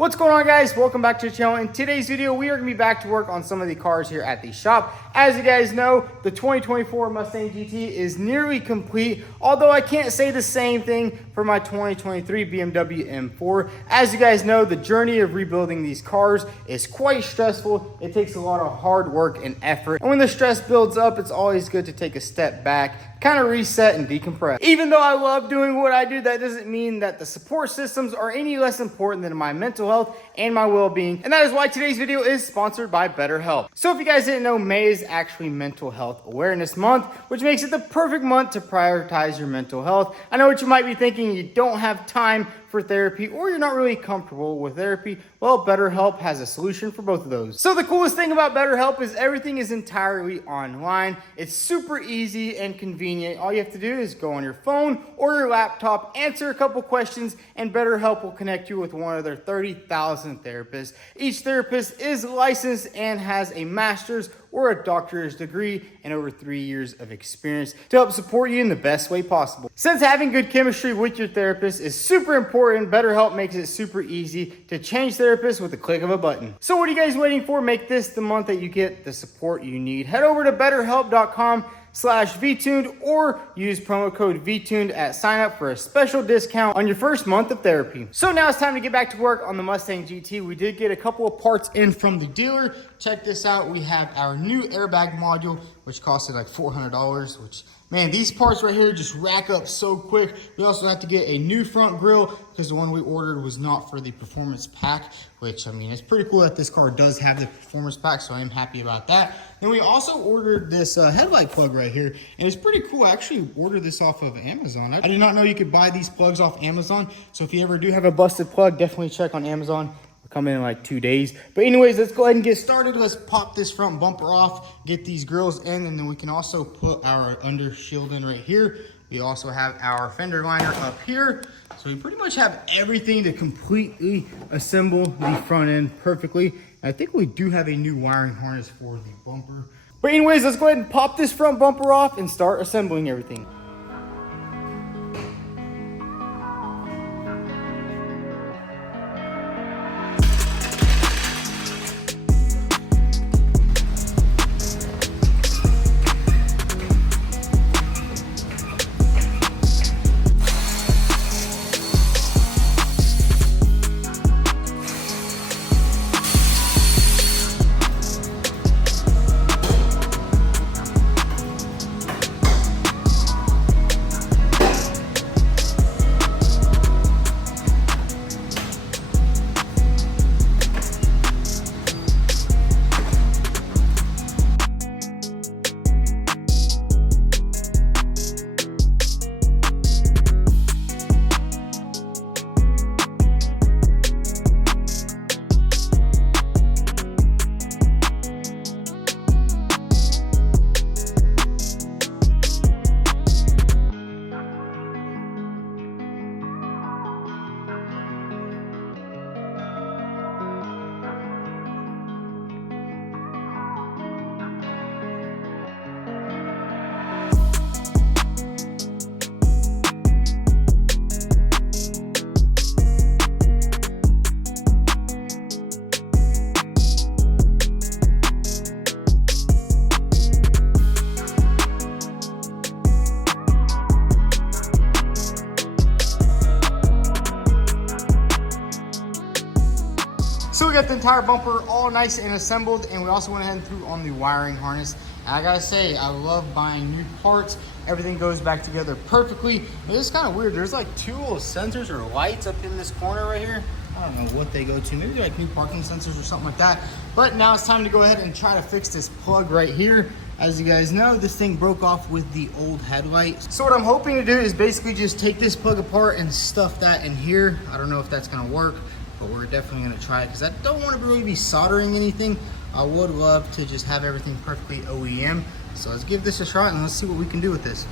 What's going on, guys? Welcome back to the channel. In today's video, we are going to be back to work on some of the cars here at the shop. As you guys know, the 2024 Mustang GT is nearly complete, although I can't say the same thing for my 2023 BMW M4. As you guys know, the journey of rebuilding these cars is quite stressful. It takes a lot of hard work and effort. And when the stress builds up, it's always good to take a step back, kind of reset and decompress. Even though I love doing what I do, that doesn't mean that the support systems are any less important than my mental health and my well-being. And that is why today's video is sponsored by BetterHelp. So if you guys didn't know, May is actually Mental Health Awareness Month, which makes it the perfect month to prioritize your mental health. I know what you might be thinking, you don't have time for therapy, or you're not really comfortable with therapy. Well, BetterHelp has a solution for both of those. So the coolest thing about BetterHelp is everything is entirely online. It's super easy and convenient. All you have to do is go on your phone or your laptop, answer a couple questions, and BetterHelp will connect you with one of their 30,000 therapists. Each therapist is licensed and has a master's or a doctorate degree and over 3 years of experience to help support you in the best way possible. Since having good chemistry with your therapist is super important, BetterHelp makes it super easy to change therapists with the click of a button. So what are you guys waiting for? Make this the month that you get the support you need. Head over to betterhelp.com/vtuned or use promo code vtuned at sign up for a special discount on your first month of therapy. So now it's time to get back to work on the Mustang GT. We did get a couple of parts in from the dealer. Check this out. We have our new airbag module, which costed like $400, which, man, these parts right here just rack up so quick. We also have to get a new front grille because the one we ordered was not for the performance pack, which, I mean, it's pretty cool that this car does have the performance pack, so I am happy about that. Then we also ordered this headlight plug right here, and it's pretty cool. I actually ordered this off of Amazon. I did not know you could buy these plugs off Amazon, so if you ever do have a busted plug, definitely check on Amazon. Come in like 2 days. But anyways, let's go ahead and get started. Let's pop this front bumper off, get these grills in, and then we can also put our under shield in right here. We also have our fender liner up here. So we pretty much have everything to completely assemble the front end perfectly. And I think we do have a new wiring harness for the bumper. But anyways, let's go ahead and pop this front bumper off and start assembling everything. So we got the entire bumper all nice and assembled, and we also went ahead and threw on the wiring harness. And I gotta say, I love buying new parts. Everything goes back together perfectly. But it's kind of weird. There's like two little sensors or lights up in this corner right here. I don't know what they go to. Maybe they're like new parking sensors or something like that. But now it's time to go ahead and try to fix this plug right here. As you guys know, this thing broke off with the old headlight. So what I'm hoping to do is basically just take this plug apart and stuff that in here. I don't know if that's gonna work, but we're definitely gonna try it because I don't want to really be soldering anything. I would love to just have everything perfectly OEM. So let's give this a shot and let's see what we can do with this.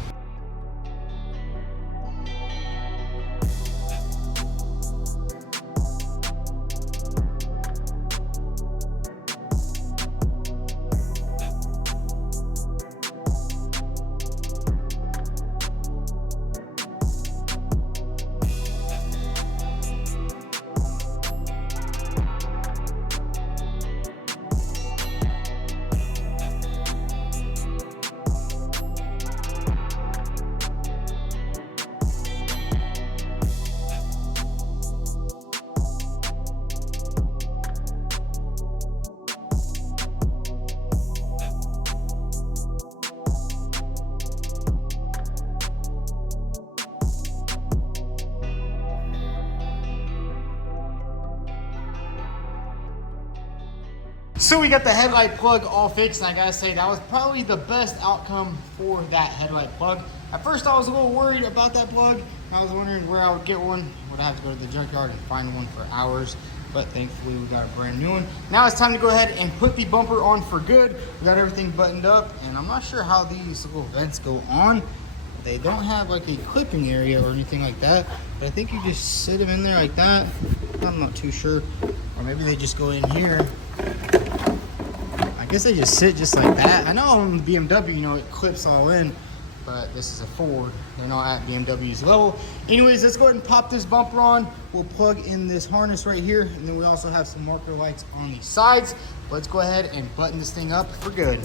So we got the headlight plug all fixed, and I gotta say that was probably the best outcome for that headlight plug. At first I was a little worried about that plug. I was wondering where I would get one. Would I have to go to the junkyard and find one for hours? But thankfully we got a brand new one. Now it's time to go ahead and put the bumper on for good. We got everything buttoned up, and I'm not sure how these little vents go on. They don't have like a clipping area or anything like that, but I think you just sit them in there like that. I'm not too sure. Or maybe they just go in here. I guess they just sit just like that. I know on the BMW, you know, it clips all in, but this is a Ford. They're not at BMW's level. Anyways, let's go ahead and pop this bumper on. We'll plug in this harness right here, and then we also have some marker lights on the sides. Let's go ahead and button this thing up for good.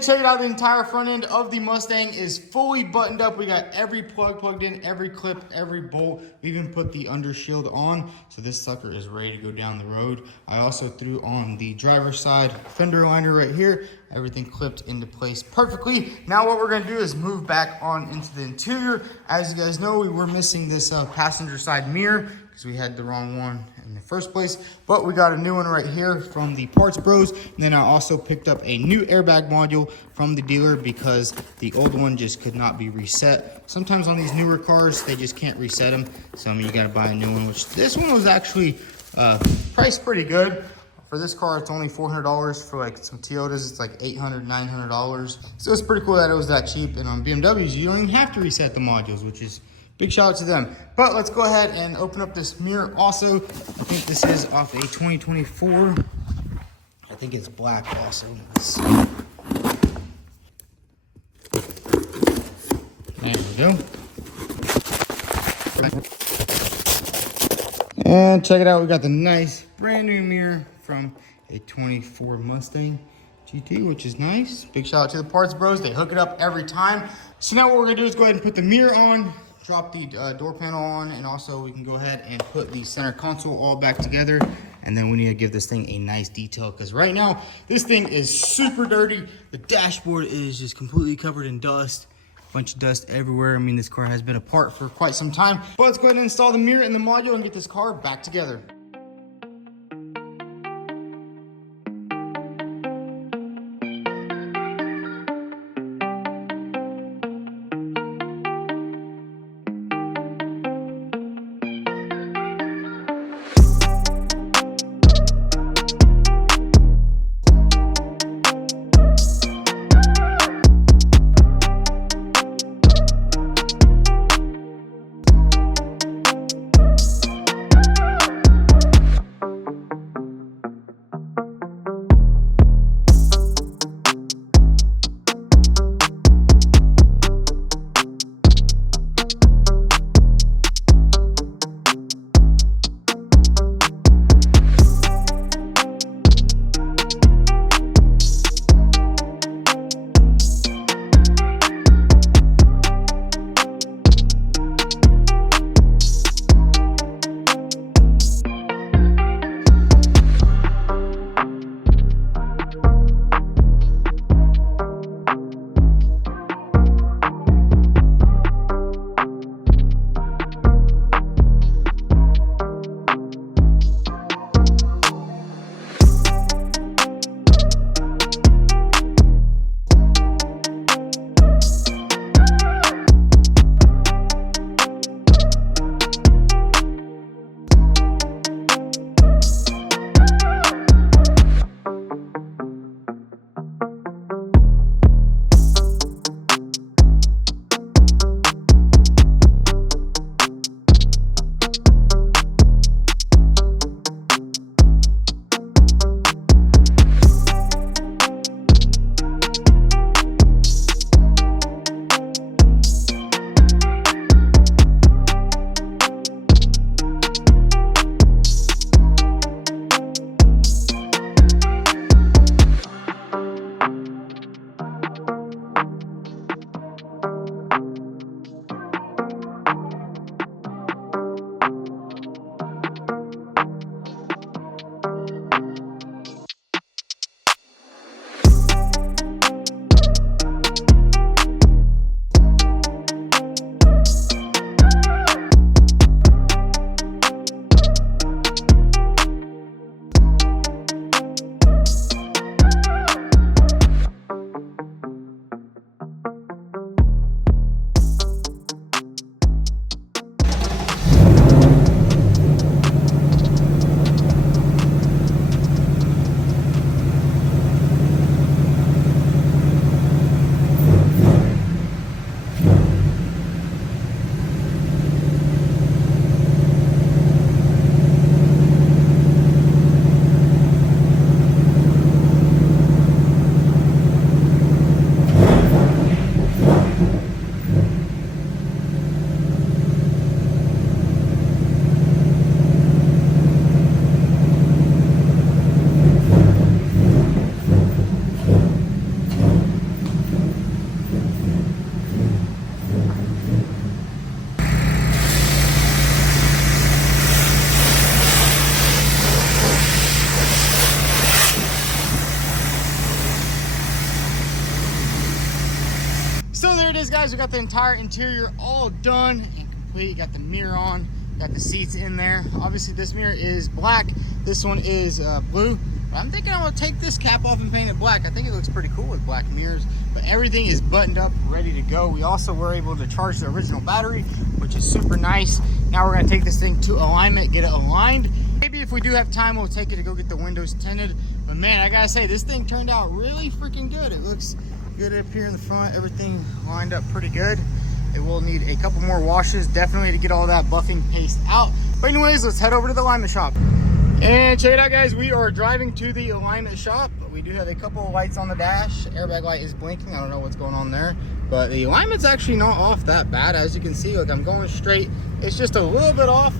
Check it out, the entire front end of the Mustang is fully buttoned up. We got every plug plugged in, every clip, every bolt. We even put the under shield on, so this sucker is ready to go down the road. I also threw on the driver's side fender liner right here. Everything clipped into place perfectly. Now what we're gonna do is move back on into the interior. As you guys know, we were missing this passenger side mirror because we had the wrong one in the first place, but we got a new one right here from the Parts Bros. And then I also picked up a new airbag module from the dealer because the old one just could not be reset. Sometimes on these newer cars, they just can't reset them. So I mean, you gotta buy a new one, which this one was actually priced pretty good. For this car, it's only $400. For like some Toyotas, it's like $800, $900. So it's pretty cool that it was that cheap. And on BMWs, you don't even have to reset the modules, which is big shout out to them. But let's go ahead and open up this mirror also. I think this is off a 2024. I think it's black also. There we go. And check it out, we got the nice brand new mirror from a 24 Mustang GT, which is nice. Big shout out to the Parts Bros. They hook it up every time. So now what we're gonna do is go ahead and put the mirror on, drop the door panel on, and also we can go ahead and put the center console all back together. And then we need to give this thing a nice detail because right now this thing is super dirty. The dashboard is just completely covered in dust. Bunch of dust everywhere. I mean, this car has been apart for quite some time. But let's go ahead and install the mirror in the module and get this car back together. guys, we got the entire interior all done and complete. Got the mirror on, got the seats in there. Obviously this mirror is black, this one is blue. But I'm thinking I'm gonna take this cap off and paint it black. I think it looks pretty cool with black mirrors, but everything is buttoned up, ready to go. We also were able to charge the original battery, which is super nice. Now we're gonna take this thing to alignment, get it aligned. Maybe if we do have time, we'll take it to go get the windows tinted. But man, I gotta say, this thing turned out really freaking good. It looks good up here in the front. Everything lined up pretty good. It will need a couple more washes, definitely, to get all that buffing paste out. But anyways, let's head over to the alignment shop. And check it out, guys, we are driving to the alignment shop. We do have a couple of lights on the dash. Airbag light is blinking. I don't know what's going on there, but the alignment's actually not off that bad. As you can see, like, I'm going straight. It's just a little bit off.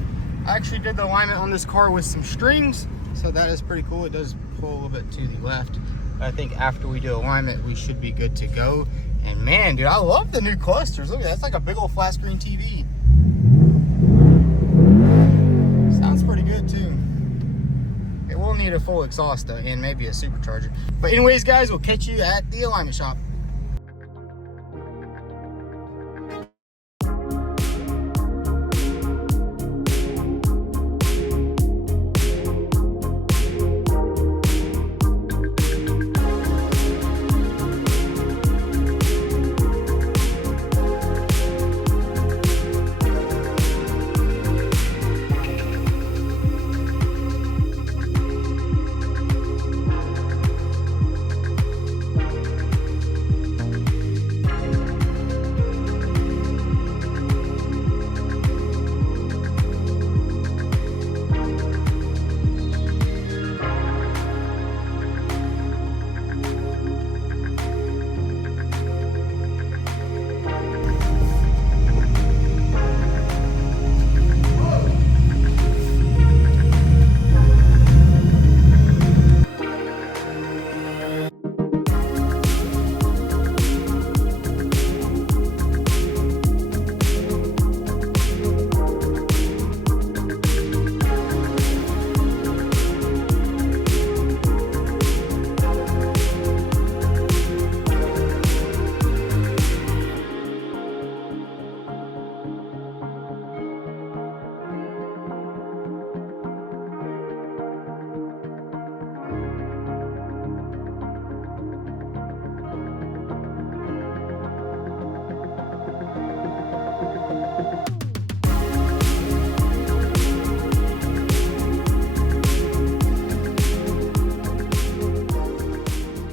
I actually did the alignment on this car with some strings, so that is pretty cool. It does pull a little bit to the left. But I think after we do alignment, we should be good to go. And man, dude, I love the new clusters. Look at that, that's like a big old flat screen TV. Sounds pretty good too. It will need a full exhaust though, and maybe a supercharger. But anyways, guys, we'll catch you at the alignment shop.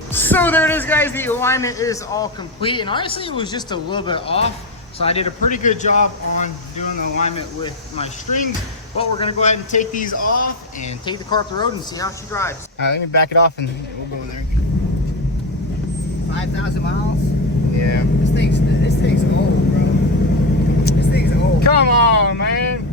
So there it is, guys. The alignment is all complete, and honestly it was just a little bit off, so I did a pretty good job on doing the alignment with my strings. But we're gonna go ahead and take these off and take the car up the road and see how she drives. All right, let me back it off and we'll go in there. 5,000 miles. Yeah, This thing's old, bro. This thing's old. come on, man.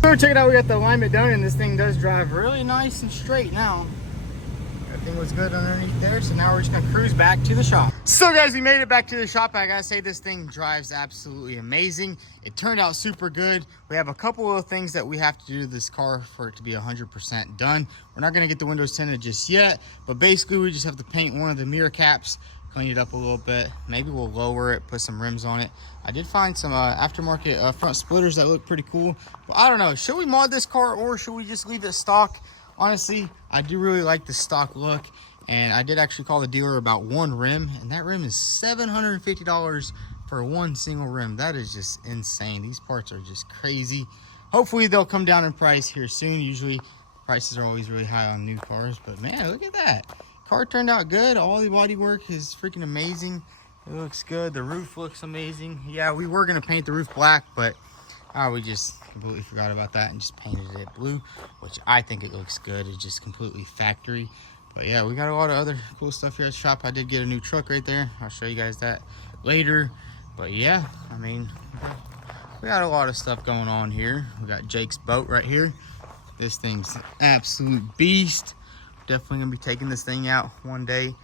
So check it out, we got the alignment done, and this thing does drive really nice and straight now. Everything was good underneath there, so now we're just gonna cruise back to the shop. So guys, we made it back to the shop. I gotta say, this thing drives absolutely amazing. It turned out super good. We have a couple of things that we have to do to this car for it to be 100% done. We're not gonna get the windows tinted just yet, but basically we just have to paint one of the mirror caps, clean it up a little bit. Maybe we'll lower it, put some rims on it. I did find some aftermarket front splitters that look pretty cool, but I don't know, should we mod this car or should we just leave it stock? Honestly, I do really like the stock look, and I did actually call the dealer about one rim, and that rim is $750 for one single rim. That is just insane. These parts are just crazy. Hopefully they'll come down in price here soon. Usually prices are always really high on new cars, but man, look at that. Car turned out good. All the body work is freaking amazing. It looks good. The roof looks amazing. Yeah, we were gonna paint the roof black, but we just completely forgot about that and just painted it blue, which I think it looks good. It's just completely factory. But yeah, we got a lot of other cool stuff here at the shop. I did get a new truck right there. I'll show you guys that later. But yeah, I mean, we got a lot of stuff going on here. We got Jake's boat right here. This thing's an absolute beast. Definitely gonna be taking this thing out one day.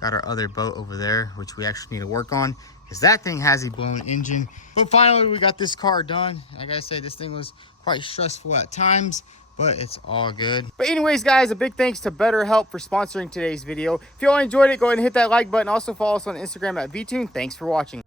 Got our other boat over there, which we actually need to work on, because that thing has a blown engine. But finally, we got this car done. Like I said, this thing was quite stressful at times, but it's all good. But anyways, guys, a big thanks to BetterHelp for sponsoring today's video. If you all enjoyed it, go ahead and hit that like button. Also follow us on Instagram at VTune. Thanks for watching.